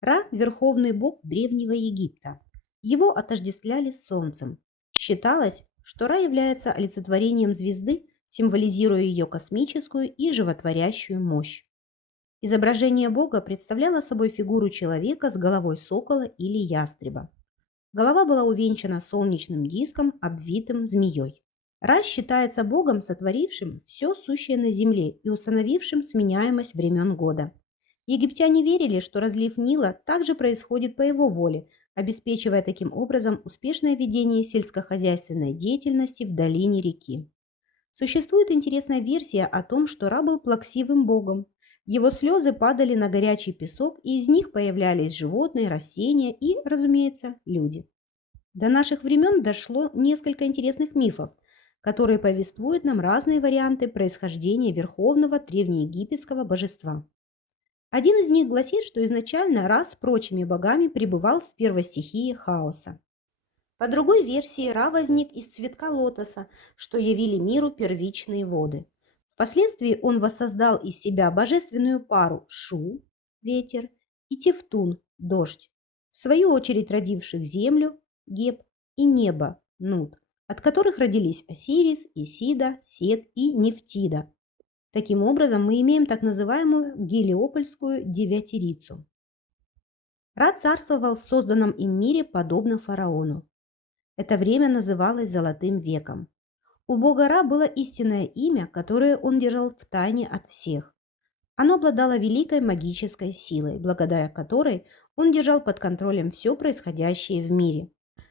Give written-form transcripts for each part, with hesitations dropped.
Ра – верховный бог древнего Египта. Его отождествляли с солнцем. Считалось, что Ра является олицетворением звезды, символизируя ее космическую и животворящую мощь. Изображение бога представляло собой фигуру человека с головой сокола или ястреба. Голова была увенчана солнечным диском, обвитым змеей. Ра считается богом, сотворившим все сущее на земле и установившим сменяемость времен года. Египтяне верили, что разлив Нила также происходит по его воле, обеспечивая таким образом успешное ведение сельскохозяйственной деятельности в долине реки. Существует интересная версия о том, что Ра был плаксивым богом. Его слезы падали на горячий песок, и из них появлялись животные, растения и, разумеется, люди. До наших времен дошло несколько интересных мифов, которые повествуют нам разные варианты происхождения верховного древнеегипетского божества. Один из них гласит, что изначально Ра с прочими богами пребывал в первостихии хаоса. По другой версии, Ра возник из цветка лотоса, что явили миру первичные воды. Впоследствии он воссоздал из себя божественную пару Шу – ветер и Тефтун – дождь, в свою очередь родивших землю – Геб и небо – Нут, от которых родились Осирис, Исида, Сет и Нефтида. Таким образом, мы имеем так называемую Гелиопольскую девятирицу. Ра царствовал в созданном им мире подобно фараону. Это время называлось Золотым веком. У бога Ра было истинное имя, которое он держал в тайне от всех. Оно обладало великой магической силой, благодаря которой он держал под контролем все происходящее в мире.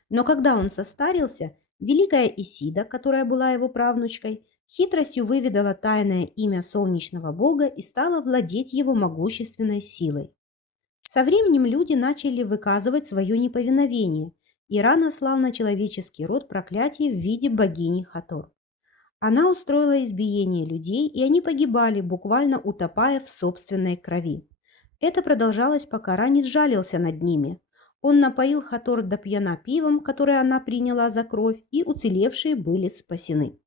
Но когда он состарился, великая Исида, которая была его правнучкой, хитростью выведала тайное имя солнечного бога и стала владеть его могущественной силой. Со временем люди начали выказывать свое неповиновение, и Ра наслал на человеческий род проклятие в виде богини Хатор. Она устроила избиение людей, и они погибали, буквально утопая в собственной крови. Это продолжалось, пока Ра не сжалился над ними. Он напоил Хатор до пьяна пивом, которое она приняла за кровь, и уцелевшие были спасены.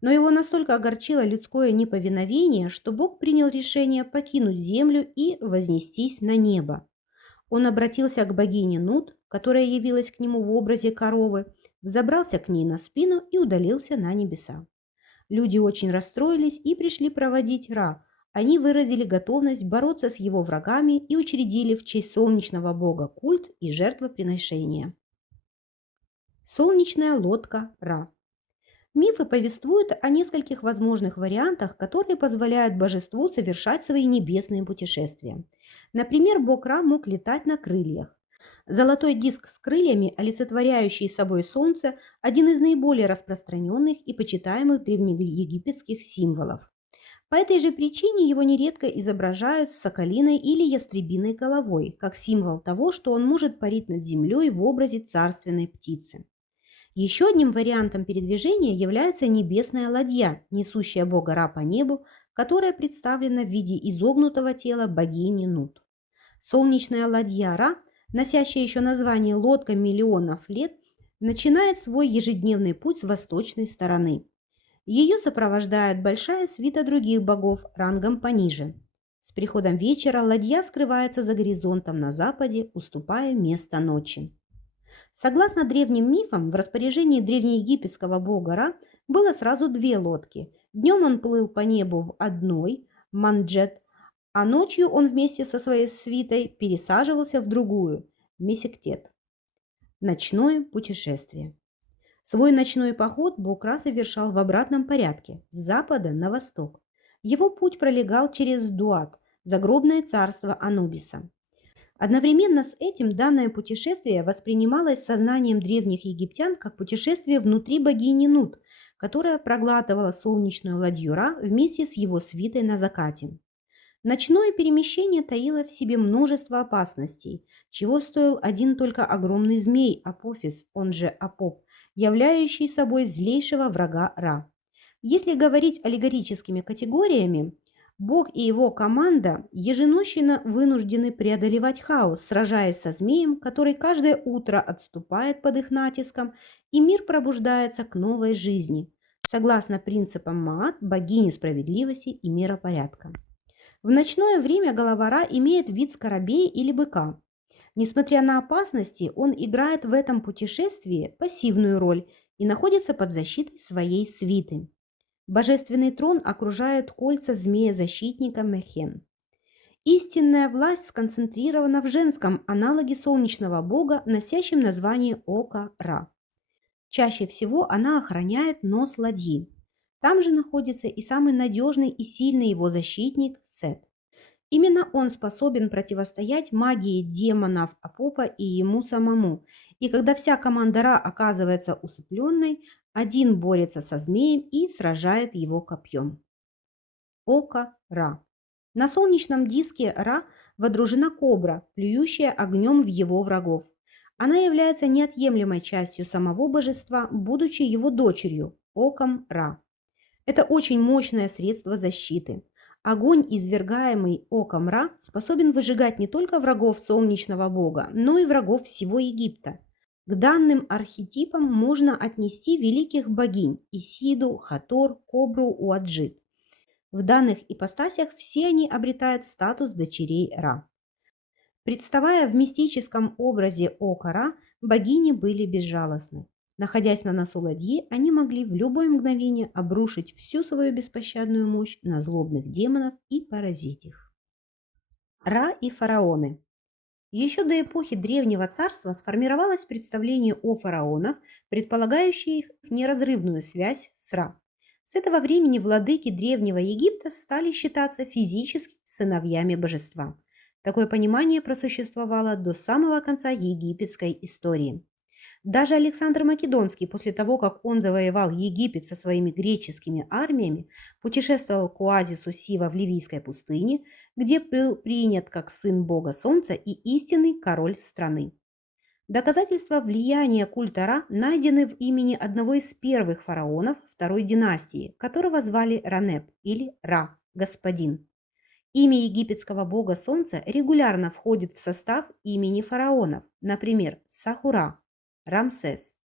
Но его настолько огорчило людское неповиновение, что Бог принял решение покинуть землю и вознестись на небо. Он обратился к богине Нут, которая явилась к нему в образе коровы, взобрался к ней на спину и удалился на небеса. Люди очень расстроились и пришли проводить Ра. Они выразили готовность бороться с его врагами и учредили в честь солнечного бога культ и жертвоприношения. Солнечная лодка Ра. Мифы повествуют о нескольких возможных вариантах, которые позволяют божеству совершать свои небесные путешествия. Например, бог Ра мог летать на крыльях. Золотой диск с крыльями, олицетворяющий собой солнце, один из наиболее распространенных и почитаемых древнеегипетских символов. По этой же причине его нередко изображают с соколиной или ястребиной головой, как символ того, что он может парить над землей в образе царственной птицы. Еще одним вариантом передвижения является небесная ладья, несущая бога Ра по небу, которая представлена в виде изогнутого тела богини Нут. Солнечная ладья Ра, носящая еще название «лодка миллионов лет», начинает свой ежедневный путь с восточной стороны. Ее сопровождает большая свита других богов рангом пониже. С приходом вечера ладья скрывается за горизонтом на западе, уступая место ночи. Согласно древним мифам, в распоряжении древнеегипетского бога Ра было сразу две лодки. Днем он плыл по небу в одной, Манджет, а ночью он вместе со своей свитой пересаживался в другую, Месектет. Ночное путешествие. Свой ночной поход бог Ра совершал в обратном порядке, с запада на восток. Его путь пролегал через Дуат, загробное царство Анубиса. Одновременно с этим данное путешествие воспринималось сознанием древних египтян как путешествие внутри богини Нут, которая проглатывала солнечную ладью Ра вместе с его свитой на закате. Ночное перемещение таило в себе множество опасностей, чего стоил один только огромный змей Апофис, он же Апоп, являющий собой злейшего врага Ра. Если говорить аллегорическими категориями, Бог и его команда еженощно вынуждены преодолевать хаос, сражаясь со змеем, который каждое утро отступает под их натиском, и мир пробуждается к новой жизни, согласно принципам Маат, богини справедливости и миропорядка. В ночное время голова Ра имеет вид скоробея или быка. Несмотря на опасности, он играет в этом путешествии пассивную роль и находится под защитой своей свиты. Божественный трон окружают кольца змея-защитника Мехен. Истинная власть сконцентрирована в женском аналоге солнечного бога, носящем название Ока Ра. Чаще всего она охраняет нос ладьи. Там же находится и самый надежный и сильный его защитник Сет. Именно он способен противостоять магии демонов Апопа и ему самому. И когда вся команда Ра оказывается усыпленной, один борется со змеем и сражает его копьем. Око Ра. На солнечном диске Ра водружена кобра, плюющая огнем в его врагов. Она является неотъемлемой частью самого божества, будучи его дочерью, Оком Ра. Это очень мощное средство защиты. Огонь, извергаемый Оком Ра, способен выжигать не только врагов солнечного бога, но и врагов всего Египта. К данным архетипам можно отнести великих богинь Исиду, Хатор, Кобру, Уаджит. В данных ипостасях все они обретают статус дочерей Ра. Представая в мистическом образе Ока Ра, богини были безжалостны. Находясь на носу ладьи, они могли в любое мгновение обрушить всю свою беспощадную мощь на злобных демонов и поразить их. Ра и фараоны. Еще до эпохи Древнего Царства сформировалось представление о фараонах, предполагающее их неразрывную связь с Ра. С этого времени владыки Древнего Египта стали считаться физически сыновьями божества. Такое понимание просуществовало до самого конца египетской истории. Даже Александр Македонский, после того, как он завоевал Египет со своими греческими армиями, путешествовал к оазису Сива в Ливийской пустыне, где был принят как сын бога солнца и истинный король страны. Доказательства влияния культа Ра найдены в имени одного из первых фараонов второй династии, которого звали Ранеп или Ра, господин. Имя египетского бога солнца регулярно входит в состав имени фараонов, например, Сахура, Рамсес.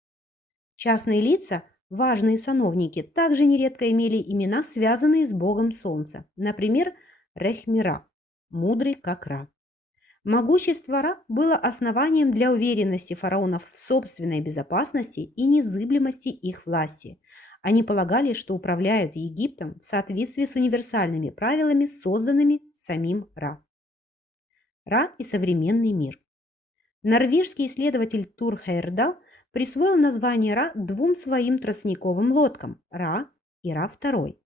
Частные лица, важные сановники, также нередко имели имена, связанные с богом солнца, например, Рехмира, мудрый как Ра. Могущество Ра было основанием для уверенности фараонов в собственной безопасности и незыблемости их власти. Они полагали, что управляют Египтом в соответствии с универсальными правилами, созданными самим Ра. Ра и современный мир. Норвежский исследователь Тур Хейердал присвоил название Ра двум своим тростниковым лодкам – Ра и Ра-2.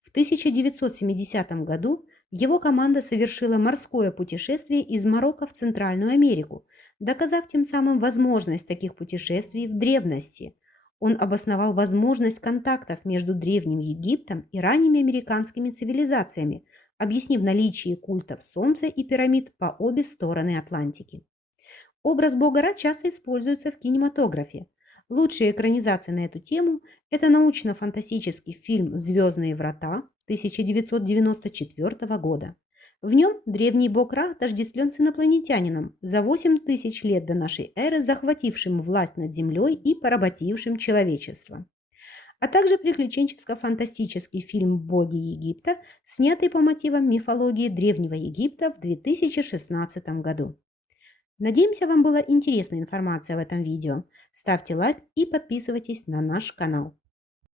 В 1970 году его команда совершила морское путешествие из Марокко в Центральную Америку, доказав тем самым возможность таких путешествий в древности. Он обосновал возможность контактов между Древним Египтом и ранними американскими цивилизациями, объяснив наличие культов Солнца и пирамид по обе стороны Атлантики. Образ бога Ра часто используется в кинематографе. Лучшие экранизации на эту тему – это научно-фантастический фильм «Звездные врата» 1994 года. В нем древний бог Ра отождествлен с инопланетянином, за 8000 лет до нашей эры захватившим власть над Землей и поработившим человечество. А также приключенческо-фантастический фильм «Боги Египта», снятый по мотивам мифологии Древнего Египта в 2016 году. Надеемся, вам была интересна информация в этом видео. Ставьте лайк и подписывайтесь на наш канал.